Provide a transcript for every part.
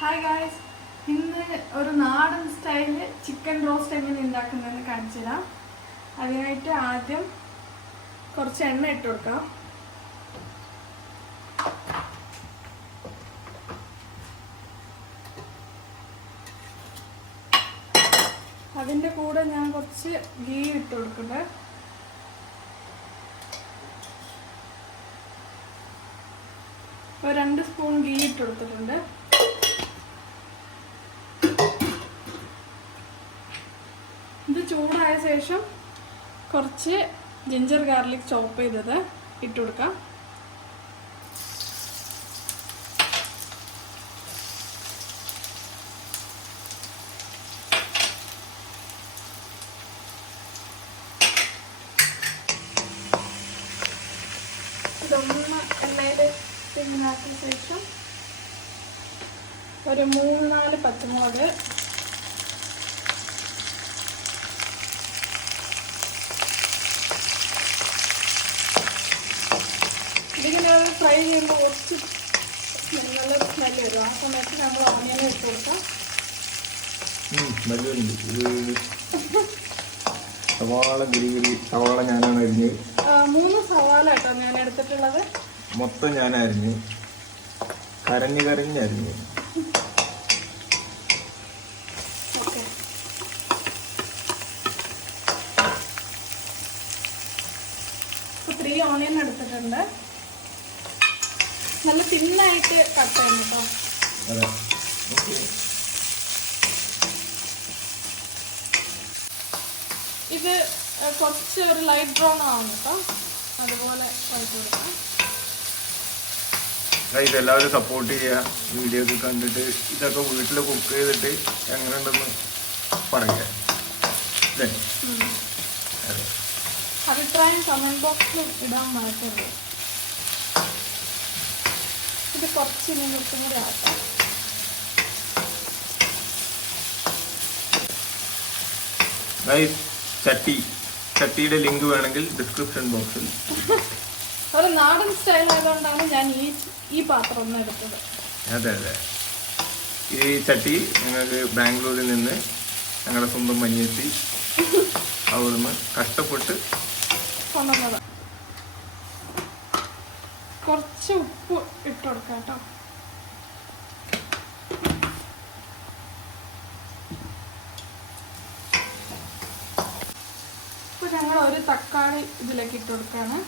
Hi guys, ഇന്ന് ഒരു നാടൻ സ്റ്റൈല് ചിക്കൻ റോസ്റ്റ് എങ്ങനെ ഉണ്ടാക്കുന്നതെന്ന് കാണിച്ചു തരാം. അതിനായിട്ട് ആദ്യം കുറച്ച് എണ്ണ ഇട്ട് കൊടുക്കാം. അതിൻ്റെ കൂടെ ഞാൻ കുറച്ച് ഗീ ഇട്ട് കൊടുക്കുന്നത്. ഒരു 2 സ്പൂൺ ഗീ ഇട്ട് കൊടുത്തിട്ടുണ്ട്. ഇത് ചൂടായ ശേഷം കുറച്ച് ജിഞ്ചർ ഗാർലിക് ചോപ്പ് ചെയ്തത് ഇട്ട് കൊടുക്കാം. ഇതൊന്ന് എണ്ണയിൽ പിന്നാക്കിയ ശേഷം ഒരു 3-4 പച്ചമുളക്, ഇതിങ്ങനെ ഫ്രൈ ചെയ്യുമ്പോൾ കുറച്ച് നല്ലൊരു സ്മെല്ല് വരും. ആ സമയത്ത് നമ്മൾ ഓണിയൻ ഇട്ട് കൊടുക്കാം. സവാള ഞാനാണ് അരിഞ്ഞ് 3 സവാള കേട്ടോ ഞാൻ എടുത്തിട്ടുള്ളത്. മൊത്തം ഞാനരിഞ്ഞ് കരഞ്ഞരിഞ്ഞ് ഓക്കെ, 3 ഓണിയൻ എടുത്തിട്ടുണ്ട്. നല്ല തിന്നായിട്ട് കട്ട് ചെയ്യണം കേട്ടോ. ഇത് കുറച്ച് ഒരു ലൈറ്റ് ബ്രൗൺ ആവും കേട്ടോ. അതുപോലെ വഴറ്റി കൊടുക്കാം. എല്ലാവരും സപ്പോർട്ട് ചെയ്യുക. വീഡിയോ ഒക്കെ കണ്ടിട്ട് ഇതൊക്കെ വീട്ടിൽ കുക്ക് ചെയ്തിട്ട് എങ്ങനെയുണ്ടെന്ന് പറയാം അല്ലേ? അഭിപ്രായം കമന്റ് ബോക്സിൽ ഇടാൻ മറക്കരുത്. ഇത് കുറച്ച് മിനിറ്റും കൂടി ആക്കാം. ചട്ടിയുടെ ലിങ്ക് വേണമെങ്കിൽ ഡിസ്ക്രിപ്ഷൻ ബോക്സിൽ. ഒരു നാടൻ സ്റ്റൈൽ ആയതുകൊണ്ടാണ് ഞാൻ ഈ പാത്രം ഒന്ന് എടുത്തത്. അതെ, ഈ ചട്ടി ഞങ്ങൾക്ക് ബാംഗ്ലൂരിൽ നിന്ന് ഞങ്ങളുടെ സ്വന്തം മനിയെത്തി അവിടുന്ന് കഷ്ടപ്പെട്ട് കൊണ്ടുവന്നത്. കുറച്ച് ഉപ്പ് ഇട്ട് കൊടുക്കാം കേട്ടോ. ഇപ്പൊ ഞങ്ങൾ ഒരു തക്കാളി ഇതിലേക്ക് ഇട്ട് കൊടുക്കാണ്.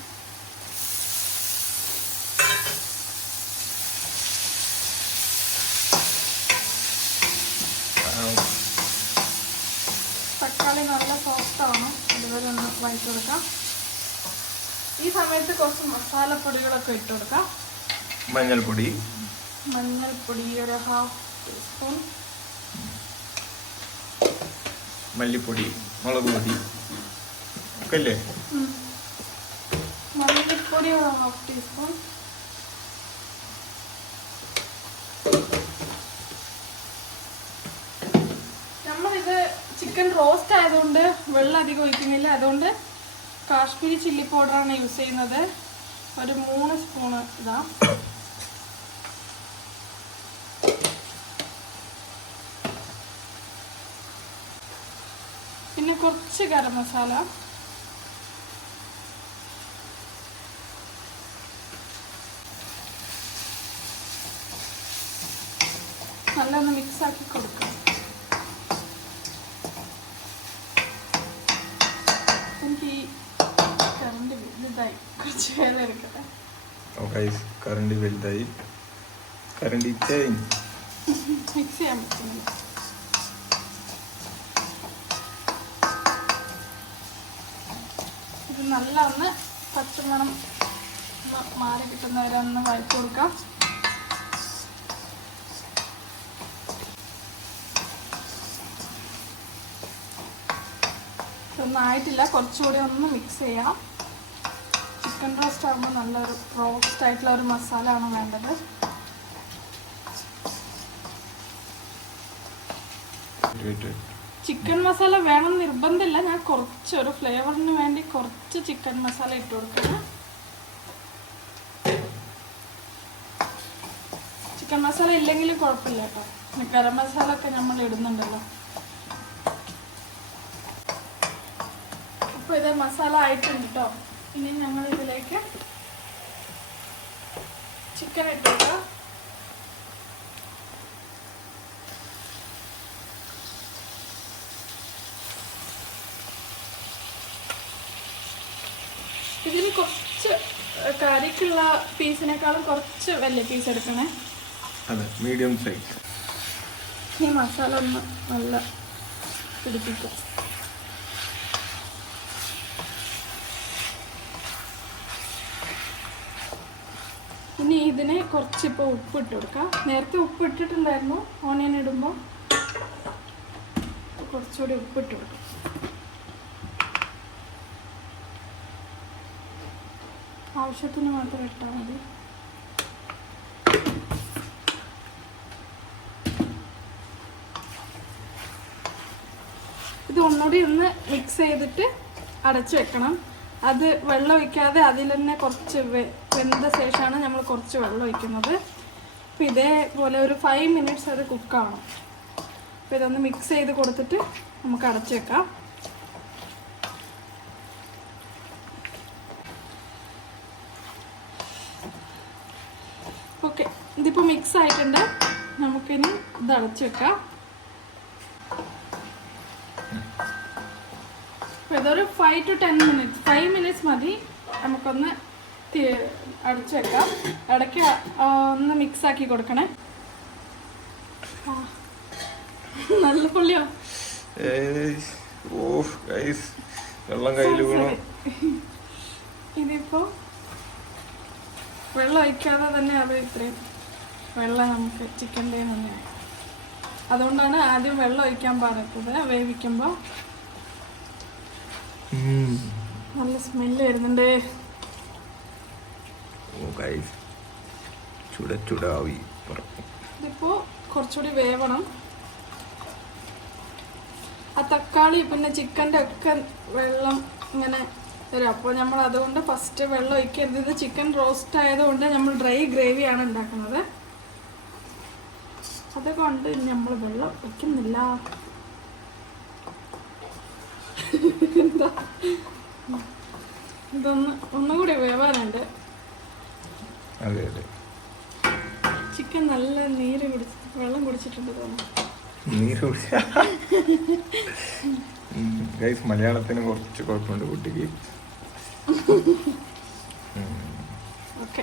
തക്കാളി നല്ല സോഫ്റ്റ് ആവണം, അതുപോലെ ഒന്ന് വഴറ്റി കൊടുക്കാം. ഈ സമയത്ത് കുറച്ച് മസാലപ്പൊടികളൊക്കെ ഇട്ട് കൊടുക്കാം. മഞ്ഞൾപ്പൊടി ഒരു 1/2 ടീസ്പൂൺ, മല്ലിപ്പൊടി, മുളക് പൊടി ഒക്കെ അല്ലേ? മല്ലിപ്പൊടി ഒരു 1/2 ടീസ്പൂൺ, നമ്മളിത് ചിക്കൻ റോസ്റ്റ് ആയതുകൊണ്ട് വെള്ളം അധികം ഒഴിക്കുന്നില്ല. അതുകൊണ്ട് കാശ്മീരി ചില്ലി പൗഡറാണ് യൂസ് ചെയ്യുന്നത്. ഒരു 3 സ്പൂണ് ഇതാ. പിന്നെ കുറച്ച് ഗരം മസാല, നല്ലൊന്ന് മിക്സ് ആക്കി കൊടുക്കാം. എനിക്ക് ഈ കറണ്ട് വലുതായി, കുറച്ച് വേല എടുക്കട്ടെ. കറണ്ട് വലുതായി, മിക്സ് ചെയ്യാൻ പറ്റുന്നില്ല. ഇത് നല്ല ഒന്ന് പച്ചമണം മാറി കിട്ടുന്നവരെ ഒന്ന് വഴറ്റി കൊടുക്കാം. ഇതൊന്നും ആയിട്ടില്ല, കുറച്ചുകൂടി ഒന്ന് മിക്സ് ചെയ്യാം. ചിക്കൻ റോസ്റ്റ് ആകുമ്പോൾ നല്ലൊരു റോസ്റ്റ് ആയിട്ടുള്ള ഒരു മസാല ആണ് വേണ്ടത്. ചിക്കൻ മസാല വേണം നിർബന്ധമില്ല. ഞാൻ കുറച്ചൊരു ഫ്ലേവറിന് വേണ്ടി കുറച്ച് ചിക്കൻ മസാല ഇട്ട് കൊടുക്കണം. ചിക്കൻ മസാല ഇല്ലെങ്കിലും കുഴപ്പമില്ല കേട്ടോ. ഗരം മസാല ഒക്കെ നമ്മൾ ഇടുന്നുണ്ടല്ലോ. അപ്പോൾ ഇത് മസാല ആയിട്ടുണ്ട് കേട്ടോ. ഇനി ഞങ്ങൾ ഇതിലേക്ക് ചിക്കൻ ഇട്ടേക്കാം. ഇതിന് കുറച്ച് കറിക്കുള്ള പീസിനേക്കാളും കുറച്ച് വലിയ പീസ് എടുക്കണേ. അതെ, മീഡിയം സൈസ്. ഈ മസാല ഒന്ന് നല്ല പിടിപ്പിക്കാം. ഇനി ഇതിന് കുറച്ചിപ്പോൾ ഉപ്പ് ഇട്ട് കൊടുക്കാം. നേരത്തെ ഉപ്പ് ഇട്ടിട്ടുണ്ടായിരുന്നു. ഓണിയൻ ഇടുമ്പോൾ കുറച്ചുകൂടി ഉപ്പ് ഇട്ട് കൊടുക്കാം. ആവശ്യത്തിന് മാത്രം ഇട്ടാൽ മതി. ഇത് ഒന്നുകൂടി ഒന്ന് മിക്സ് ചെയ്തിട്ട് അടച്ചു വെക്കണം. അത് വെള്ളം ഒഴിക്കാതെ അതിൽ തന്നെ കുറച്ച് വെന്ത ശേഷമാണ് നമ്മൾ കുറച്ച് വെള്ളം ഒഴിക്കുന്നത്. അപ്പോൾ ഇതേപോലെ ഒരു 5 minutes അത് കുക്കാവണം. അപ്പോൾ ഇതൊന്ന് മിക്സ് ചെയ്ത് കൊടുത്തിട്ട് നമുക്ക് അടച്ചു വെക്കാം. ഓക്കെ, ഇതിപ്പോൾ മിക്സ് ആയിട്ടുണ്ട്. നമുക്കിനി ഇത് അടച്ചു വെക്കാം. അപ്പോൾ ഇതൊരു 5 to 10 minutes, 5 minutes മതി നമുക്കൊന്ന് അടച്ചു വെക്കാം. ഇടയ്ക്ക് ഒന്ന് മിക്സ് ആക്കി കൊടുക്കണേ. നല്ല പൊള്ളിയോ? വെള്ളം കയ്യിൽ വീണു. ഇതിപ്പോൾ വെള്ളം ഒഴിക്കാതെ തന്നെ അത് ഇത്രയും വെള്ളം നമുക്ക് ചിക്കൻ്റെ തന്നെയാണ്. അതുകൊണ്ടാണ് ആദ്യം വെള്ളം ഒഴിക്കാൻ പാടത്തത്. വേവിക്കുമ്പോൾ നല്ല സ്മെല്ല് വരുന്നുണ്ട്. ഇതിപ്പോൾ കുറച്ചുകൂടി വേവണം. ആ തക്കാളി പിന്നെ ചിക്കൻ്റെ ഒക്കെ വെള്ളം ഇങ്ങനെ വരും. അപ്പോൾ നമ്മൾ അതുകൊണ്ട് ഫസ്റ്റ് വെള്ളം ഒഴിക്കരുത്. ഇത് ചിക്കൻ റോസ്റ്റ് ആയതുകൊണ്ട് നമ്മൾ ഡ്രൈ ഗ്രേവിയാണ് ഉണ്ടാക്കുന്നത്. അതുകൊണ്ട് നമ്മൾ വെള്ളം വയ്ക്കുന്നില്ല. എന്താ ഒന്നുകൂടി വേവാനുണ്ട്. ചിക്കൻ നല്ല നീര് കുടിച്ച് വെള്ളം കുടിച്ചിട്ടുണ്ട് തോന്നുന്നു. മലയാളത്തിന് കുറച്ച് കുഴപ്പമുണ്ട് കുട്ടിക്ക്. ഓക്കെ,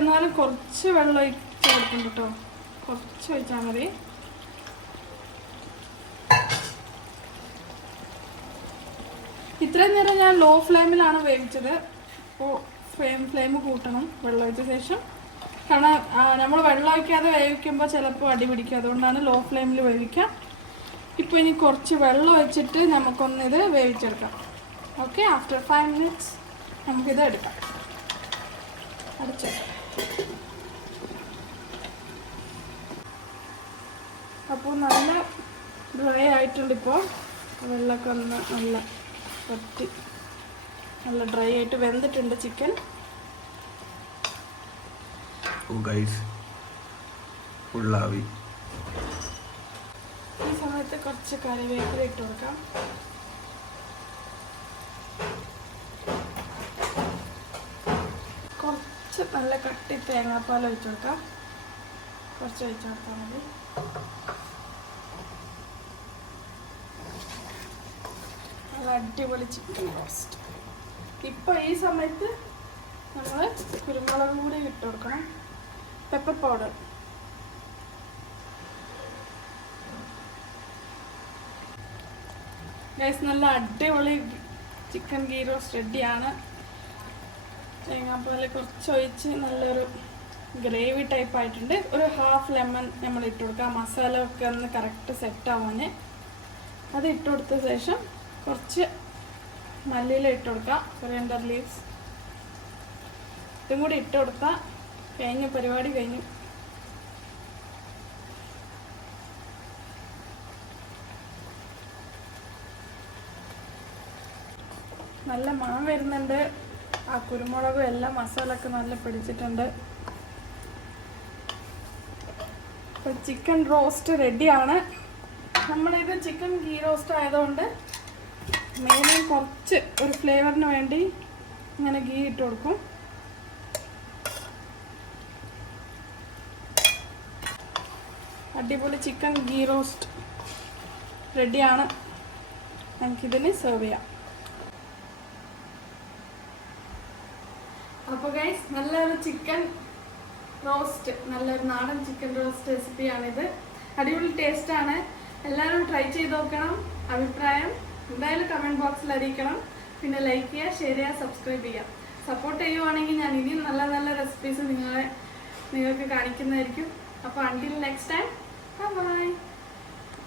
എന്നാലും കുറച്ച് വെള്ളം ഒഴിച്ച് കൊടുക്കും കേട്ടോ. കുറച്ച് ഒഴിച്ചാൽ മതി. ഇത്രയും നേരം ഞാൻ ലോ ഫ്ലെയിമിലാണ് വേവിച്ചത്. അപ്പോൾ ഫ്ലെയിം കൂട്ടണം വെള്ളം ഒഴിച്ച ശേഷം. കാരണം നമ്മൾ വെള്ളം ഒഴിക്കാതെ വേവിക്കുമ്പോൾ ചിലപ്പോൾ അടി പിടിക്കും. അതുകൊണ്ടാണ് ലോ ഫ്ലെയിമിൽ വേവിക്കാം. ഇപ്പോൾ ഇനി കുറച്ച് വെള്ളം ഒഴിച്ചിട്ട് നമുക്കൊന്നിത് വേവിച്ചെടുക്കാം. ഓക്കെ, ആഫ്റ്റർ 5 minutes നമുക്കിത് എടുക്കാം. അടച്ചേക്കാം. അപ്പോൾ നല്ല ഡ്രൈ ആയിട്ടുണ്ട്. ഇപ്പോൾ വെള്ളമൊക്കെ ഒന്ന് നല്ല വറ്റി നല്ല ഡ്രൈ ആയിട്ട് വെന്തിട്ടുണ്ട് ചിക്കൻ. ഈ സമയത്ത് കുറച്ച് കറിവേപ്പില ഇട്ട് കൊടുക്കാം. കുറച്ച് നല്ല കട്ടി തേങ്ങാപ്പാൽ ഒഴിച്ചു കൊടുക്കാം. കുറച്ച് ഒഴിച്ചു കൊടുത്താൽ മതി. നല്ല അടിപൊളി ചിക്കൻ റോസ്റ്റ്. ഇപ്പോൾ ഈ സമയത്ത് നമ്മൾ കുരുമുളക് കൂടി ഇട്ട് കൊടുക്കണം. Pepper powder. ഗൈസ്, നല്ല അടിപൊളി ചിക്കൻ ഗീ റോസ്റ്റ് റെഡിയാണ്. തേങ്ങാപ്പാൽ കുറച്ച് ഒഴിച്ച് നല്ലൊരു ഗ്രേവി ടൈപ്പ് ആയിട്ടുണ്ട്. ഒരു ഹാഫ് ലെമൺ നമ്മൾ ഇട്ട് കൊടുക്കാം. മസാല ഒക്കെ ഒന്ന് കറക്റ്റ് സെറ്റ് ആവാൻ അത് ഇട്ട് കൊടുത്ത ശേഷം കുറച്ച് മല്ലിയില ഇട്ട് കൊടുക്കാം. കൊറിയൻഡർ ലീവ്സ് ഇതും കൂടി ഇട്ട് കൊടുത്താൽ കഴിഞ്ഞ പരിപാടി കഴിഞ്ഞു. നല്ല മണം വരുന്നുണ്ട്. ആ കുരുമുളകും എല്ലാം മസാല ഒക്കെ നല്ല പിടിച്ചിട്ടുണ്ട്. അപ്പോൾ ചിക്കൻ റോസ്റ്റ് റെഡിയാണ്. നമ്മളിത് ചിക്കൻ ഗീ റോസ്റ്റ് ആയതുകൊണ്ട് മേലിൽ കുറച്ച് ഒരു ഫ്ലേവറിന് വേണ്ടി ഇങ്ങനെ ഗീ ഇട്ട് കൊടുക്കും. അടിപൊളി ചിക്കൻ ഗീ റോസ്റ്റ് റെഡിയാണ്. നമുക്കിതിന് സെർവ് ചെയ്യാം. അപ്പോൾ ഗൈസ്, നല്ലൊരു ചിക്കൻ റോസ്റ്റ്, നല്ലൊരു നാടൻ ചിക്കൻ റോസ്റ്റ് റെസിപ്പിയാണിത്. അടിപൊളി ടേസ്റ്റാണ്. എല്ലാവരും ട്രൈ ചെയ്ത് നോക്കണം. അഭിപ്രായം എന്തായാലും കമൻറ്റ് ബോക്സിൽ അറിയിക്കണം. പിന്നെ ലൈക്ക് ചെയ്യുക, ഷെയർ ചെയ്യുക, സബ്സ്ക്രൈബ് ചെയ്യുക. സപ്പോർട്ട് ചെയ്യുവാണെങ്കിൽ ഞാൻ ഇനിയും നല്ല നല്ല റെസിപ്പീസ് നിങ്ങൾക്ക് കാണിക്കുന്നതായിരിക്കും. അപ്പോൾ അണ്ടിൽ നെക്സ്റ്റ് ടൈം, ബൈ.